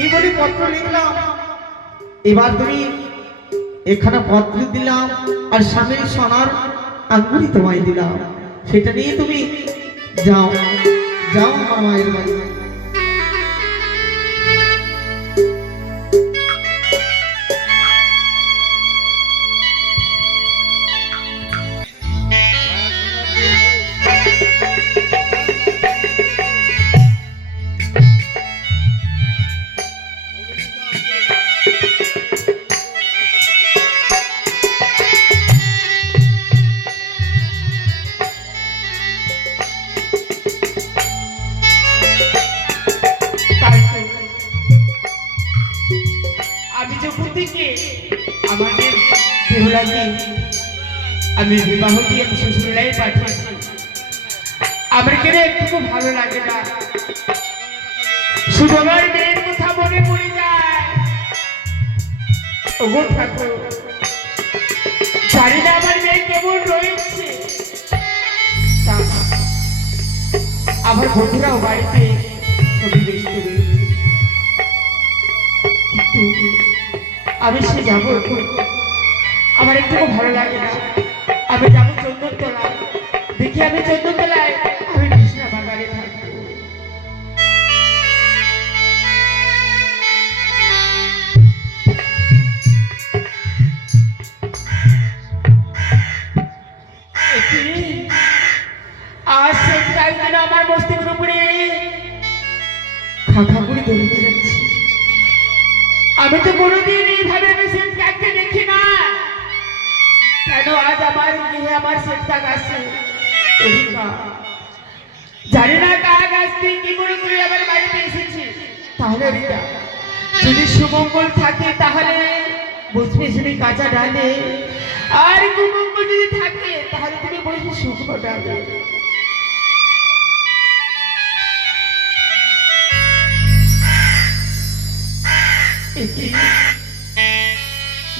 এই বলে পত্র লিখলাম। এবার তুমি এখানে পত্র দিলাম আর স্বামীর সোনার আঙ্গুরি তোমায় দিলাম, সেটা নিয়ে তুমি যাও যাও আমার মায়ের বাড়ি। আমাদের বেহুলাকে আমি বিবাহ দিয়ে শ্বশুরাই পাঠিয়েছি। আমার কেন একটু ভালো লাগে না, শুধু আমার মেয়ের কথা মনে পড়ে যায়। ওগো ঠাকুর, জানি না আমার মেয়ে কেমন রয়েছে। আমার বন্ধুরাও বাড়িতে ছবি ব্যস্ত রয়েছে, কিন্তু আমি সে যাবো, আমার একটু ভালো লাগে না। আমি যাবো চন্দনতলায়, দেখি আমি চন্দনতলায় আমি কৃষ্ণা বাগানে থাকবো। আর সেটাই যেন আমার মস্তিষ্কের উপরে খা খা করে দৌড়ে যাচ্ছি। আমি তো কোনোদিন এইভাবে মেসেজ কাটতে দেখি না, কেন আজ আমার গৃহে আমার সেটটা গাছে জানি না কার গাছ থেকে কি করে তুই আমার বাড়িতে এসেছি। তাহলে রিতা, যদি সুমঙ্গল থাকে তাহলে বসবে শুধু কাঁচা ডালে, আর কুমঙ্গল যদি থাকে তাহলে তুমি বসবে শুকনো ডালে।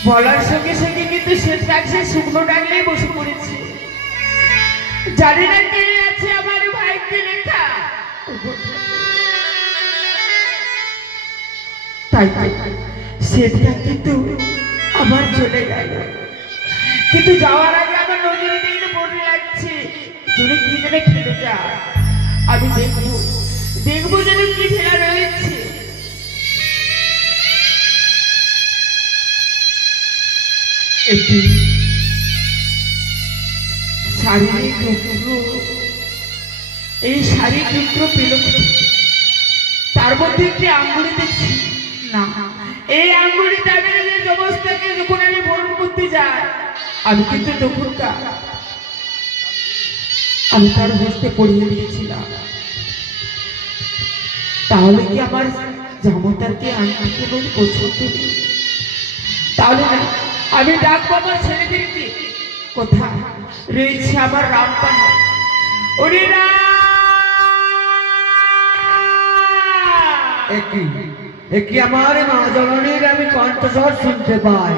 বলার সঙ্গে সঙ্গে কিন্তু শেষ ডাকছে শুকনো ডাকলেই বসে পড়েছে। জানি না কে আছে আমার ভাইকে লেখা, তাই সেটা কিন্তু আবার চলে গেল। কিন্তু যাওয়ার আগে আমার নজরে দিকে পড়ে লাগছে যদি কি যেন ফেলে যায়। আমি দেখবো দেখবো যেন কি ফেলা রয়েছে। একটি শাড়ির টুকরো, এই শাড়ির টুকরো পেল, তার মধ্যে একটি আঙ্গুলি দেখছি। না, এই আঙ্গুলিটা আমি নিজের জবস্থাকে যখন আমি বরণ করতে যাই, আমি কিন্তু তখনকার আমি তার হস্তে পড়িয়ে দিয়েছিলাম। তাহলে কি আমার জামতারকে আঙ্গুলিকে বলে পছন্দ নেই? তাহলে না, আমি ডাকবো আমার ছেলেদেরকে। কোথায় রয়েছে আমার রামপানা? ওরে একই আমার মা জননীর আমি কণ্ঠস্বর শুনতে পাই।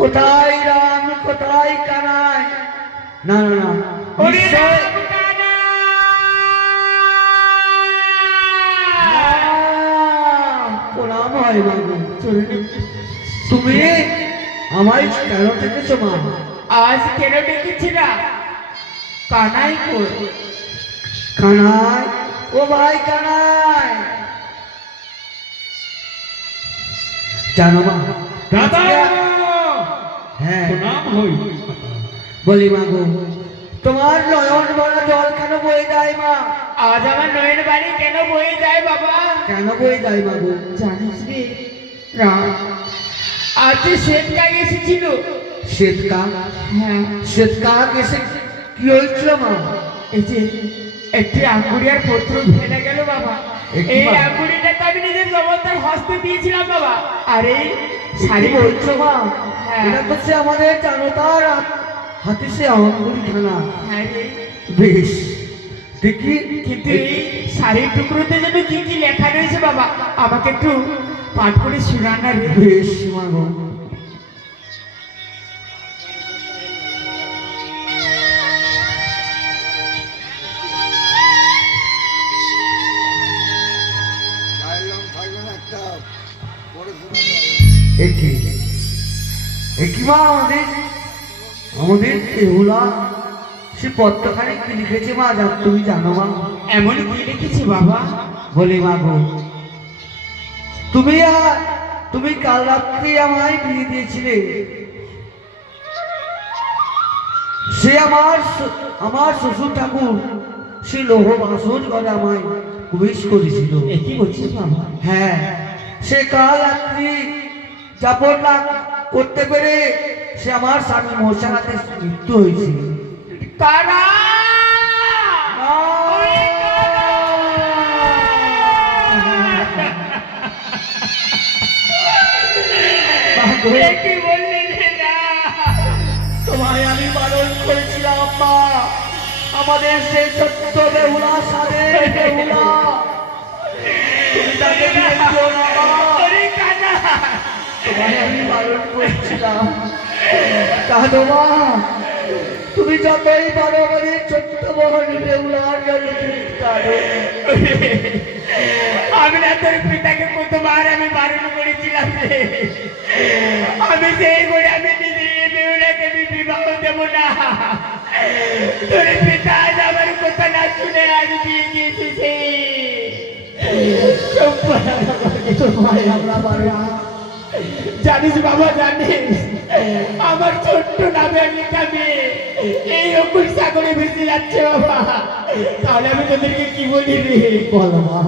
কোথায় রাম, কোথায় কানাই? না না না, প্রণাম হয় বাবু। তুমি আমায় কেন ডেকেছো মা? আজ কেন ডেকেছি না? কানাই কই? কানাই, ও ভাই কানাই, জানো মা, দাদা, হ্যাঁ প্রণাম হই। বলি মা গো, তোমার নয়ন ভরা জল কেন বয়ে যায় মা? আজ আমার নয়ন বাড়ি কেন বয়ে যায় বাবা? কেন বয়ে যায় মা গো? জানিস রে রাম, আজ যে শ্বেত কাক এসেছিল। শ্বেত কাক? হ্যাঁ, শ্বেত কাক এসে কি হয়েছিল মা? এই যে একটি আঙ্গুরি আর পত্র ফেলে গেল বাবা। এই আঙ্গুরিটা তো আমি নিজের জগতের হস্তে দিয়েছিলাম বাবা। আর এই শাড়ি বলছো মা? হ্যাঁ, এটা তো সে আমাদের জানতার হাতে সে আঙ্গুরি খানা। হ্যাঁ রে, বেশ দেখি, কিন্তু এই শাড়ির টুকরোতে যেন কি কি লেখা রয়েছে বাবা, আমাকে একটু পাঠ করে শোনান না রে। বেশ মা গো। একই মা আমাদের আমাদের বেহুলা সে পত্রখানি কি লিখেছে মা তুমি জানো মা? এমন কি লিখেছি বাবা? বলে মা গো, তুমি কাল রাত্রে আমায় বিয়ে দিয়েছিলে, সে আমার শ্বশুর ঠাকুর সে লৌহ বাসন করে আমায় প্রবেশ করেছিল। কি বলছিস বাবা? হ্যাঁ, সে কাল রাত্রি যাপন না করতে পেরে সে আমার স্বামী মশার হাতে মৃত্যু হয়েছে। কারা? কি বললি রে না? তোমায় আমি বারণ করেছিলাম মা, আমাদের সে সত্য বেহুলা সাদে বেহুলা, তুমি তাকে বিয়ে দিও না মা। ওরে কানা! তোমায় আমি বারণ করেছিলাম, কাঁদো মা, তুমি যতই পারো আমাদের ছোট্ট বহনী বেহুলার জন্য তুমি কাঁদো। আমি না তোর পিতাকে কতবার আমি বারণ করেছিলাম রে, আমি সেই করে আমি নিজের বেহুলাকে বিবাহ দেব না। তোর পিতা আজ আমার কথা না শুনে আজ বিয়ে দিয়েছে। তোমায় আমরা পারো না। জানিস বাবা, জানিস আমার ছোট্ট নামে একটা মেয়ে এই অকুল সাগরে ভেসে যাচ্ছে বাবা। তাহলে আমি তোদেরকে কি বলি রে? বলো মা।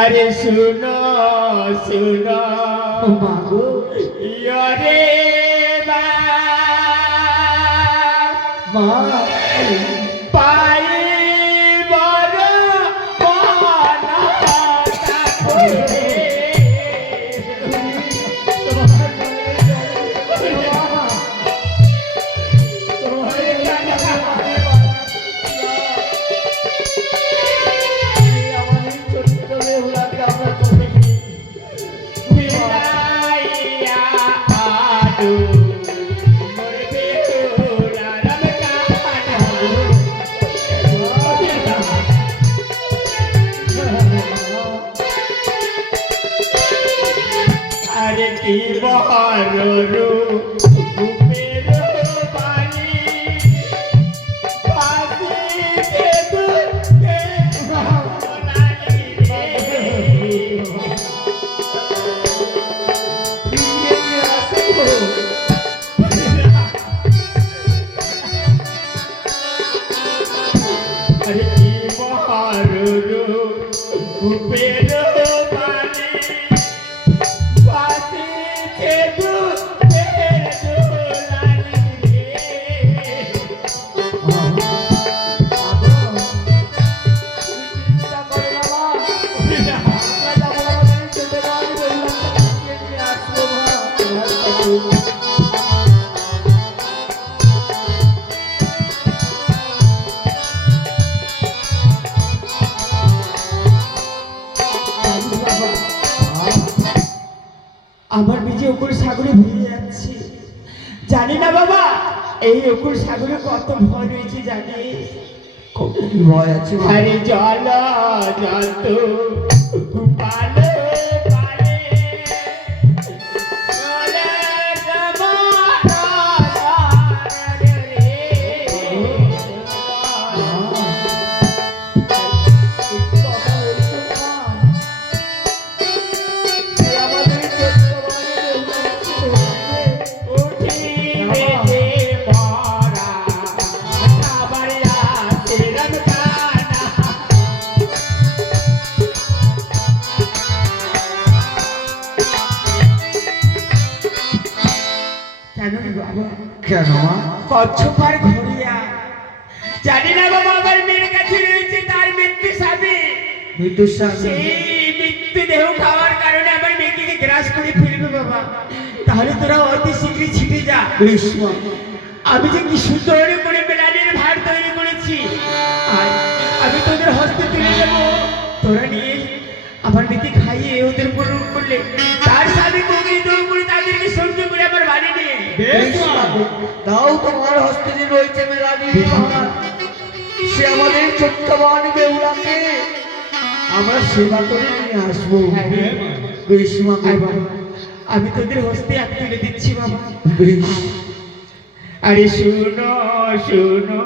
আরে শুনো শুনো মা গো, ইয়রে মা পাই বড় পানা করে। আরে কি বড় রূপের বাণী বাজিতে দুঃখে ভোলালি রে। আরে কি বড় রূপের বাণী বাজিতে দুঃখে ভোলালি রে। আমার নিজে অকুল সাগরে ভেসে যাচ্ছি। জানি না বাবা, এই অকুল সাগরে কত ভয় রয়েছে জানিস? কি ভয় আছে মা? আরে জল যত পালে পালে চলে যাবার রে। উঠিবে যে মরা আবার আসে রমজানা। কেন রে বাবা? কেন মা? কচ্ছপার ঘড়িয়া জানি না বাবা, আমার মেয়ের কাছে রয়েছে তার মৃত্যু স্বামী। মৃত্যুর স্বামী সেই মৃত্যু দেহ খাওয়ার কারণে আমার মেয়েকে গ্রাস করে ফেলবে বাবা। তাহলে তোরা অতি শীঘ্রই ছিটে যা। গ্রীষ্ম আমি যে কি সুন্দর করে মেলানের ভার তৈরি করেছি, আর আমি তোদের হস্তে তুলে দেবো। তোরা নিয়ে আমার মেয়েকে খাইয়ে ওদের পূরণ করলে তার স্বামী কবিত করে তাদেরকে সহ্য করে আমার বাড়ি নিয়ে দাও, তোমার হস্তে যে রয়েছে মেলানি ভার, সে আমাদের ছোট্ট বান বেহুলাকে আমরা সেবা করে নিয়ে আসবো। গ্রীষ্ম আমি তোদের হস্তে এক তুলে দিচ্ছি বাবা। বেশ। আরে শুনো শুনো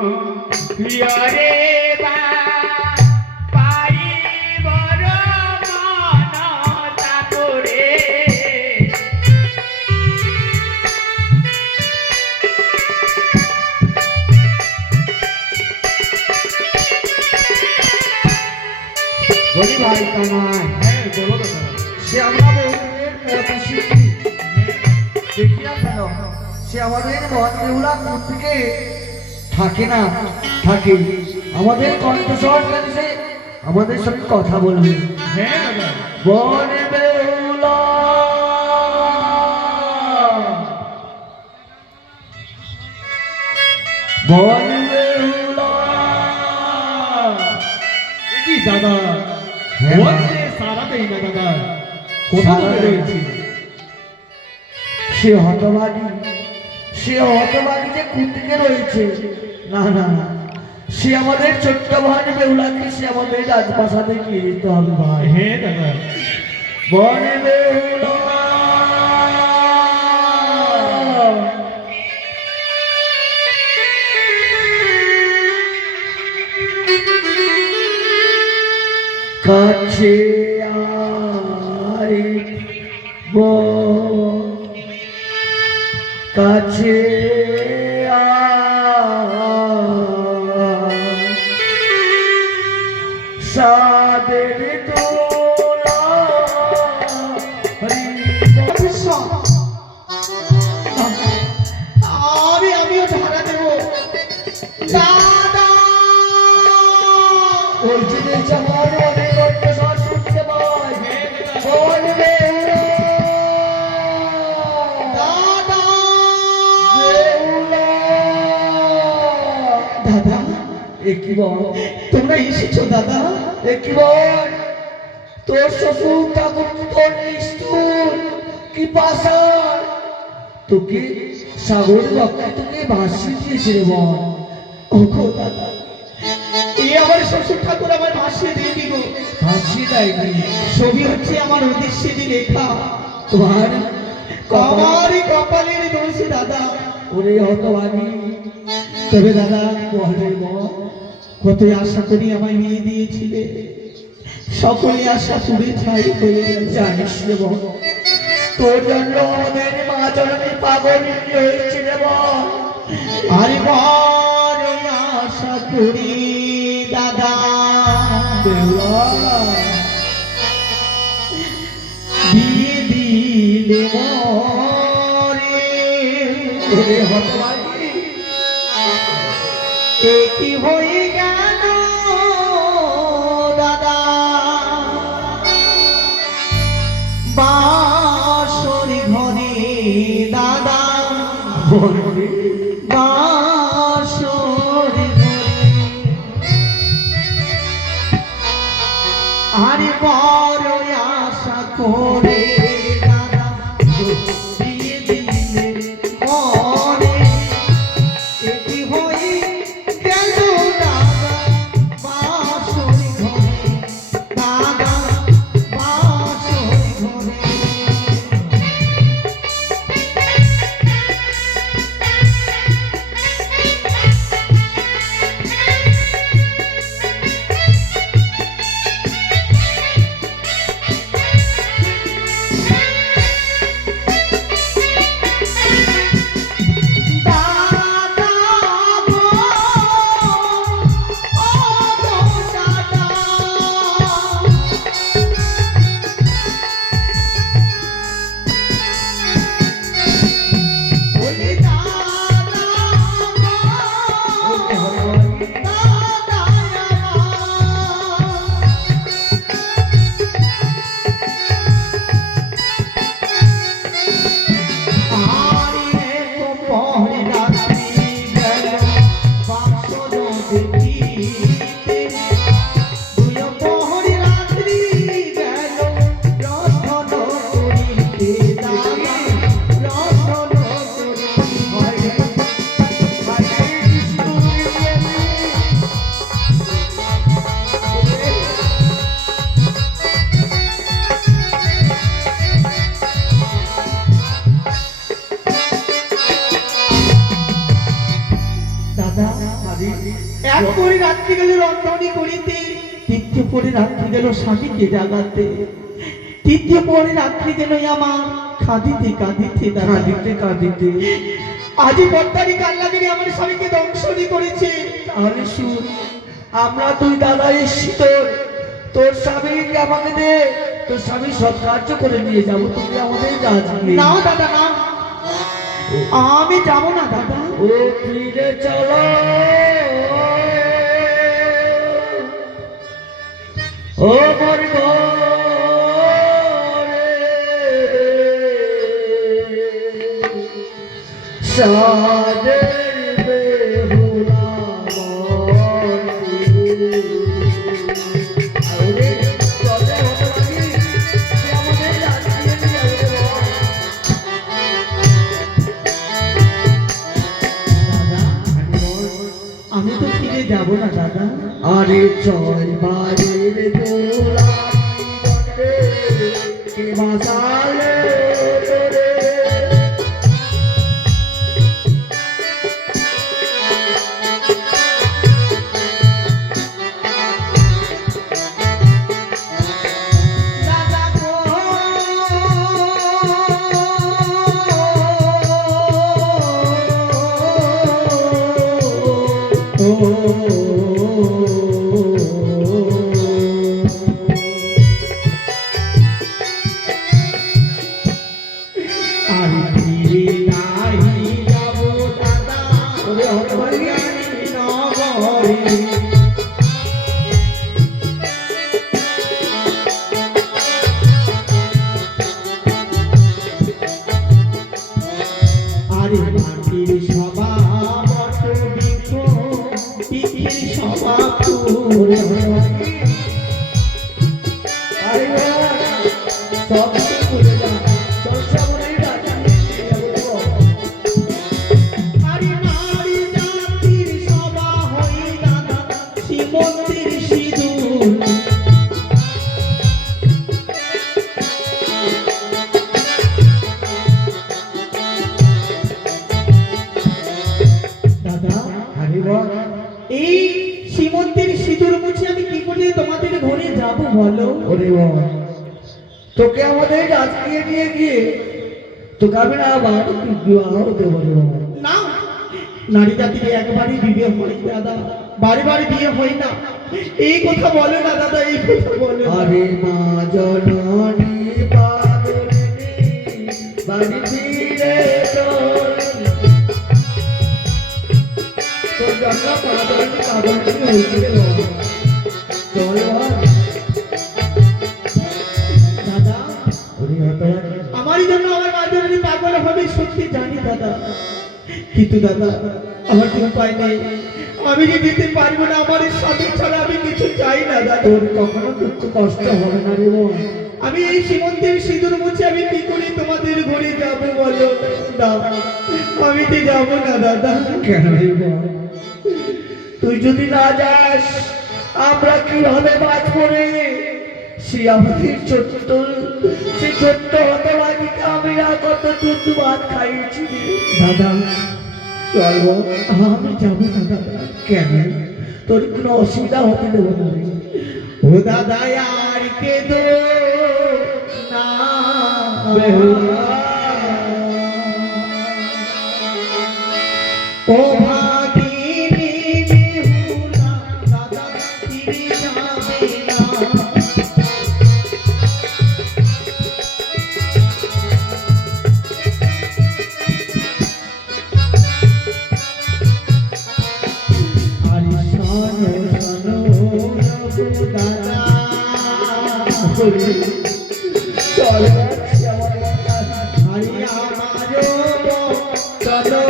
রে বা পাই বড় মনতা করে বলি ভাই কানাই, হ্যাঁ বলো দাদা। সে আমরা বহুদিনের প্রতিশ্রুতি দেখিয়া কেন সে আমাদের মন বেহুলা কোন থেকে থাকে না থাকে, আমাদের কণ্ঠস্বর কানে সে আমাদের সঙ্গে কথা বলবে। হ্যাঁ দাদা। বন বেহুলা বন বেহুলা। এ কি দাদা? হ্যাঁ, বলছে সারা দেই না দাদা। কোথায় সাড়া দেয়। রয়েছে? সে হতভাগী, সে হতভাগী যে কোন দিকে রয়েছে। না না না, সে আমাদের ছোট্ট ভাই বেহুলাকে সে আমাদের রাজপ্রাসাদে গিয়ে যেতে হবে ভাই। হ্যাঁ দাদা। বন বেহুলা কাছে আয় কাছে সাদের দোলা আমিও ধারা দেব দাদা। ওই জিনিস আমার অনেক অত্যাচার শুনতে পাই। বন বেহুলা দাদা বেহুলা। দাদা এ কি বল? তোমরা এসেছো দাদা? এ কি বল? তোর শ্বশুর ঠাকুর তোর নিষ্ঠুর কি পাষাণ, তোকে সাগর লক্ষ্যে তোকে ভাসিয়ে দিয়েছে রে বল। ওগো দাদা, এই আমার শ্বশুর ঠাকুর আমার ভাসিয়ে দিয়ে দিল। ভাসিয়ে দেয়নি, ছবি হচ্ছে আমার উদ্দেশ্যে দিয়ে লেখা। তোমার কপাল। আমারই কপালের দোষে দাদা। ওরে হতভাগী, তবে দাদা বল রে বল। কতই আশা করি আমায় বিয়ে দিয়েছিলে, সকলে আশা পুড়ে ছাই হয়ে গেছে। জানিস রে বল, তোর জন্য আমাদের মা জননী পাগল হয়েছে রে বল। আর বড় আশা করি দাদা বেহুলা বিয়ে দিলে মরে। ওরে হতভাগী, একই হয়ে গেল দাদা বাসর ঘরে দাদা বল রে। বাসর ঘরে। আরে বড় আশা করে দাদা বিয়ে দিলে মরে। একই হয়ে গেল দাদা বাসর ঘরে দাদা বাসর ঘরে। রাত্রি গেল রন্ধনী করিতে, তৃতীয় পরে রাত্রি গেল স্বামীকে জাগাতে, তৃতীয় পরে রাত্রি গেল আমার কাঁদিতে কাঁদিতে কাঁদিতে কাঁদিতে। আজি পদ্মারি কাল্লাগিরি আমার স্বামীকে ধ্বংসই করেছে। তাহলে শুন, আমরা তুই দাদা এসছি তোর স্বামীকে আমাকে দে, তোর স্বামী সব কার্য করে নিয়ে যাবো, তুমি আমাদের রাজনীতি। না দাদা না, আমি যাবো না দাদা। ও ফিরে চলো, ও মোর সাদের বেহুলা আরে চলে হতে লাগি সে আমাদের রাজনীতি যাবে। দাদা আমি তো ফিরে যাবো না দাদা। আরে চল বাড়ির দোলা বটে কে বাসালে তোরে। দাদা গো আমি ফিরে নাহি যাবো দাদা, ওরে হতভাগী, নগরে। আরে মাটির সভা বট বৃক্ষ, পিঠের সভা ফুল। আরে বাবা, সব কিছু ভুলে যা, চল সামনেই রাজনীতি যাবো। আরে নারী জাতির সভা হই দাদা, শ্রীমন্দির সিঁদুর। দাদা আরে বাবা, এই শ্রীমন্দির সিঁদুর মুছে আমি কি করে তোমাদের ঘরে যাব বলো? ওরে বাবা, তোকে আমাদের রাজনীতি নিয়ে গিয়ে তোকে আমি না আবার বিবাহ দেবো রে বাবা। না, নারী জাতির একবারই বিয়ে হয় দাদা, বারে বারে বিয়ে হয় না। এই কথা বলো না দাদা, এই কথা বলো না। আরে মা জননী পাগলিনী বাড়ি ফিরে তোর জন্য পাগলিনী হয়েছিল। চল দাদা ওরে হতভাগী, আমারই জন্য আমার মা জননী পাগল হবে সত্যি জানি দাদা, কিন্তু দাদা আমার কোনো উপায় নেই। আমি যে যেতে পারবো না, আমার এই স্বামী ছাড়া আমি কিছু চাই না দাদা। তোর কখনো দুঃখ কষ্ট হবে না রে বাবা। আমি এই শ্রীমন্দির সিঁদুর মুছে আমি কি করে তোমাদের ঘরে যাব বলো? না, আমি তো যাবো না দাদা। কেন রে বাবা? তুই যদি না যাস আমরা কিভাবে বাঁচবো রে? সে আমাদের সে ছোট্ট হতভাগীকে আমি আর কত দুধ ভাত খাইয়েছি রে। দাদা চলবো, আমি যাবো না দাদা। কেন? তোর কোনো অসুবিধা হতে দেবো না রে। ও দাদা আর কে দো না বেহুলা। ও ভাগিনী বেহুলা, দাদা ফিরে যাবে না। আরে শোনো শোনো রঘু দাদা, চল যাচ্ছি আমার বাবা। আরে আমারও চলো।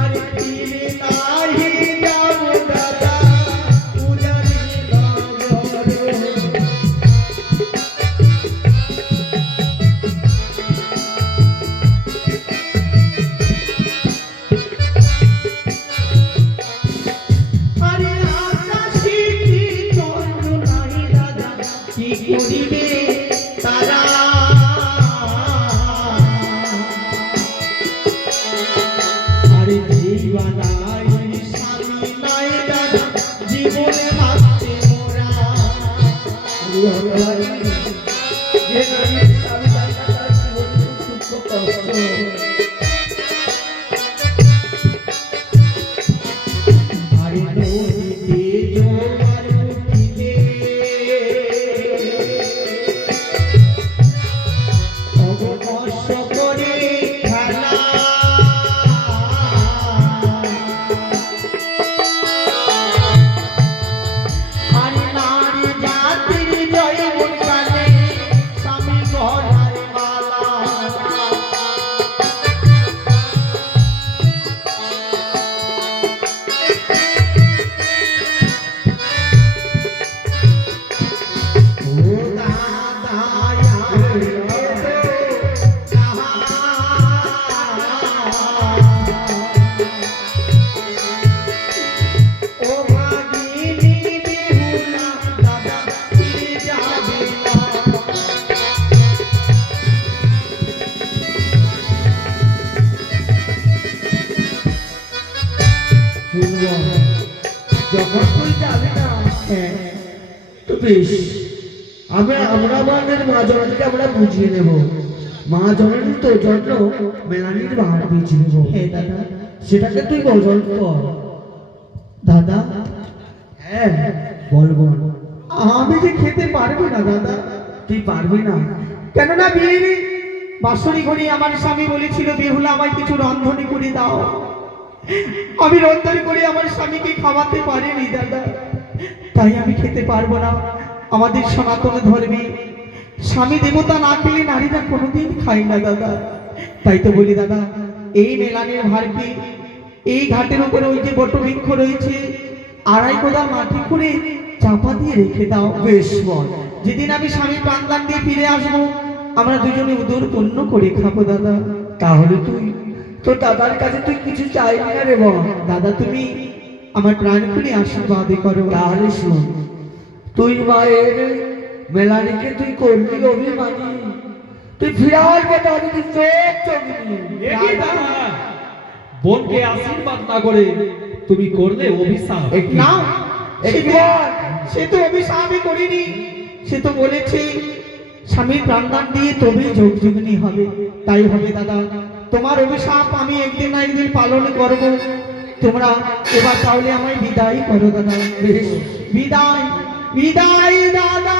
আরে ফিরে নাহি যাবো দাদা, উজানি নগর। আরে শুনবো যখন তুই যাবি না হ্যাঁ তো বেশ আমরা আমাদের মা জননীকে আমরা বুঝিয়ে নেব মা জননী তোর জন্য মেলানির ভার দিয়েছিল হ্যাঁ দাদা। সেটাকে তুই বদল কর। দাদা হ্যাঁ বল বল। আমি যে খেতে পারবো না দাদা। তুই পারবি না? কেননা বিয়ের বাসরি ঘরে আমার স্বামী বলেছিল বেহুলা আমায় কিছু রন্ধনে করে দাও। আমি রন্ধন করে আমার স্বামীকে খাওয়াতে পারিনি দাদা, তাই আমি খেতে পারবো না। আমাদের সনাতন ধর্মে স্বামী দেবতা না খেলে নারীরা কোনোদিন খায় না দাদা। তাই তো বলি দাদা, এই মেলানের ভারকে এই ঘাটের উপরে ওই যে বটবৃক্ষ রয়েছে, আড়াই কোদা মাটি করে চাপা দিয়ে রেখে দাও। বেশ বল। যেদিন আমি স্বামী প্রাণদান দিয়ে ফিরে আসবো, আমরা দুজনে উদর পূর্ণ করে খাবো দাদা। তাহলে তুই তোর দাদার কাছে তুই কিছু চাইবি না রে বল। দাদা তুমি আমার প্রাণ খুলে আশীর্বাদ করো। তাহলে শোন, তুই মায়ের মেলানিকে তুই করবি অভিমানী, তুই ফিরে আসবে তাহলে তুই চোখ এগিয়ে দাঁড়া। বোনকে আশীর্বাদ না করে তুমি করলে অভিশাপ। না, একবার সে তো অভিশাপই করিনি। সে তো বলেছে স্বামীর প্রাণদান দিয়ে তবেই যোগযুগিনী হবে। তাই হবে দাদা, তোমার অভিশাপ আমি একদিন না একদিন পালন করব। তোমরা এবার তাহলে আমায় বিদায় করো দাদা। বেশ। বিদায় বিদায় দাদা।